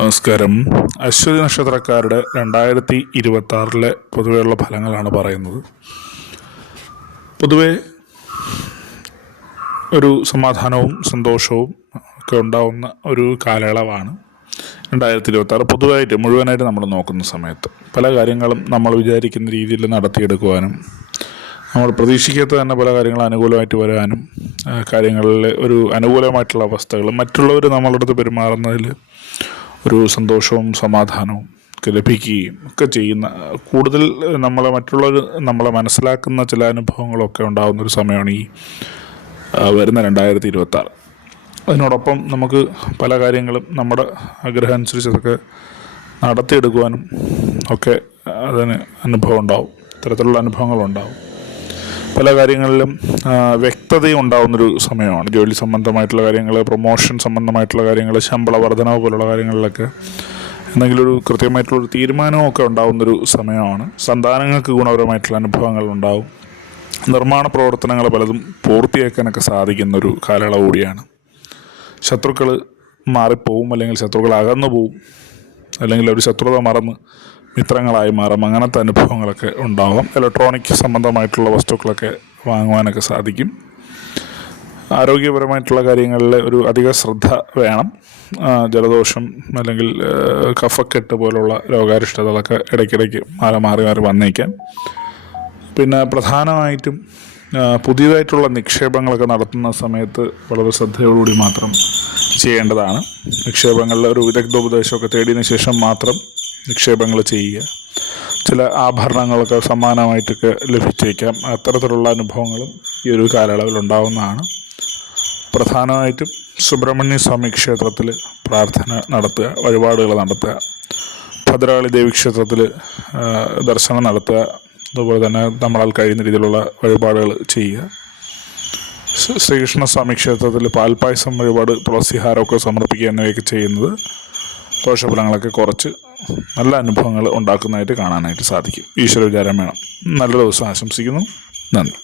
നമസ്കാരം. അശ്വതി നക്ഷത്രക്കാരുടെ 2026 പൊതുവെയുള്ള ഫലങ്ങളാണ് പറയുന്നത്. പൊതുവെ ഒരു സമാധാനവും സന്തോഷവും ഒക്കെ ഉണ്ടാവുന്ന ഒരു കാലയളവാണ് 2026. പൊതുവായിട്ട് മുഴുവനായിട്ട് നമ്മൾ നോക്കുന്ന സമയത്ത് പല കാര്യങ്ങളും നമ്മൾ വിചാരിക്കുന്ന രീതിയിൽ നടത്തിയെടുക്കുവാനും നമ്മൾ പ്രതീക്ഷിക്കാത്ത തന്നെ പല കാര്യങ്ങൾ അനുകൂലമായിട്ട് വരാനും കാര്യങ്ങളിൽ ഒരു അനുകൂലമായിട്ടുള്ള അവസ്ഥകൾ മറ്റുള്ളവർ നമ്മളടുത്ത് പെരുമാറുന്നതിൽ ഒരു സന്തോഷവും സമാധാനവും ഒക്കെ ലഭിക്കുകയും ഒക്കെ ചെയ്യുന്ന കൂടുതൽ മറ്റുള്ളവർ നമ്മളെ മനസ്സിലാക്കുന്ന ചില അനുഭവങ്ങളൊക്കെ ഉണ്ടാകുന്നൊരു സമയമാണ് ഈ വരുന്ന 2026. അതിനോടൊപ്പം നമുക്ക് പല കാര്യങ്ങളും നമ്മുടെ ആഗ്രഹം അനുസരിച്ച് അതൊക്കെ നടത്തിയെടുക്കുവാനും ഒക്കെ അതിന് അനുഭവം ഉണ്ടാവും, ഇത്തരത്തിലുള്ള അനുഭവങ്ങളുണ്ടാവും. പല കാര്യങ്ങളിലും വ്യക്തതയും ഉണ്ടാകുന്നൊരു സമയമാണ്. ജോലി സംബന്ധമായിട്ടുള്ള കാര്യങ്ങൾ, പ്രൊമോഷൻ സംബന്ധമായിട്ടുള്ള കാര്യങ്ങൾ, ശമ്പള വർധനവ് പോലുള്ള കാര്യങ്ങളിലൊക്കെ എന്തെങ്കിലും ഒരു കൃത്യമായിട്ടുള്ളൊരു തീരുമാനമൊക്കെ ഉണ്ടാകുന്നൊരു സമയമാണ്. സന്താനങ്ങൾക്ക് ഗുണപരമായിട്ടുള്ള അനുഭവങ്ങൾ ഉണ്ടാവും. നിർമ്മാണ പ്രവർത്തനങ്ങൾ പലതും പൂർത്തിയാക്കാനൊക്കെ സാധിക്കുന്നൊരു കാലയളവ് കൂടിയാണ്. ശത്രുക്കൾ മാറിപ്പോവും, അല്ലെങ്കിൽ ശത്രുക്കൾ അകന്നു പോവും, അല്ലെങ്കിൽ ഒരു ശത്രുത മറന്ന് മിത്രങ്ങളായി മാറും. അങ്ങനത്തെ അനുഭവങ്ങളൊക്കെ ഉണ്ടാവാം. ഇലക്ട്രോണിക് സംബന്ധമായിട്ടുള്ള വസ്തുക്കളൊക്കെ വാങ്ങുവാനൊക്കെ സാധിക്കും. ആരോഗ്യപരമായിട്ടുള്ള കാര്യങ്ങളിൽ ഒരു അധിക ശ്രദ്ധ വേണം. ജലദോഷം അല്ലെങ്കിൽ കഫക്കെട്ട് പോലുള്ള രോഗാരിഷ്ടതകളൊക്കെ ഇടയ്ക്കിടയ്ക്ക് മാറി വന്നേക്കാം. പിന്നെ പ്രധാനമായിട്ടും പുതിയതായിട്ടുള്ള നിക്ഷേപങ്ങളൊക്കെ നടത്തുന്ന സമയത്ത് വളരെ ശ്രദ്ധയോടുകൂടി മാത്രം ചെയ്യേണ്ടതാണ്. നിക്ഷേപങ്ങളിൽ ഒരു വിദഗ്ധോപദേശമൊക്കെ തേടിയതിനു ശേഷം മാത്രം നിക്ഷേപങ്ങൾ ചെയ്യുക. ചില ആഭരണങ്ങളൊക്കെ സമ്മാനമായിട്ടൊക്കെ ലഭിച്ചേക്കാം. അത്തരത്തിലുള്ള അനുഭവങ്ങളും ഈ ഒരു കാലയളവിൽ ഉണ്ടാകുന്നതാണ്. പ്രധാനമായിട്ടും സുബ്രഹ്മണ്യ സ്വാമി ക്ഷേത്രത്തിൽ പ്രാർത്ഥന നടത്തുക, വഴിപാടുകൾ നടത്തുക, ഭദ്രകാളി ദേവി ക്ഷേത്രത്തിൽ ദർശനം നടത്തുക, അതുപോലെ തന്നെ നമ്മളാൽ കഴിയുന്ന രീതിയിലുള്ള വഴിപാടുകൾ ചെയ്യുക. ശ്രീകൃഷ്ണസ്വാമി ക്ഷേത്രത്തിൽ പാൽപ്പായസം വഴിപാട്, തുളസിഹാരമൊക്കെ സമർപ്പിക്കുക എന്നിവയൊക്കെ ചെയ്യുന്നത് ദോഷഫലങ്ങളൊക്കെ കുറച്ച് നല്ല അനുഭവങ്ങൾ ഉണ്ടാക്കുന്നതായിട്ട് കാണാനായിട്ട് സാധിക്കും. ഈശ്വര വിചാരം വേണം. നല്ല ദിവസം ആശംസിക്കുന്നു. നന്ദി.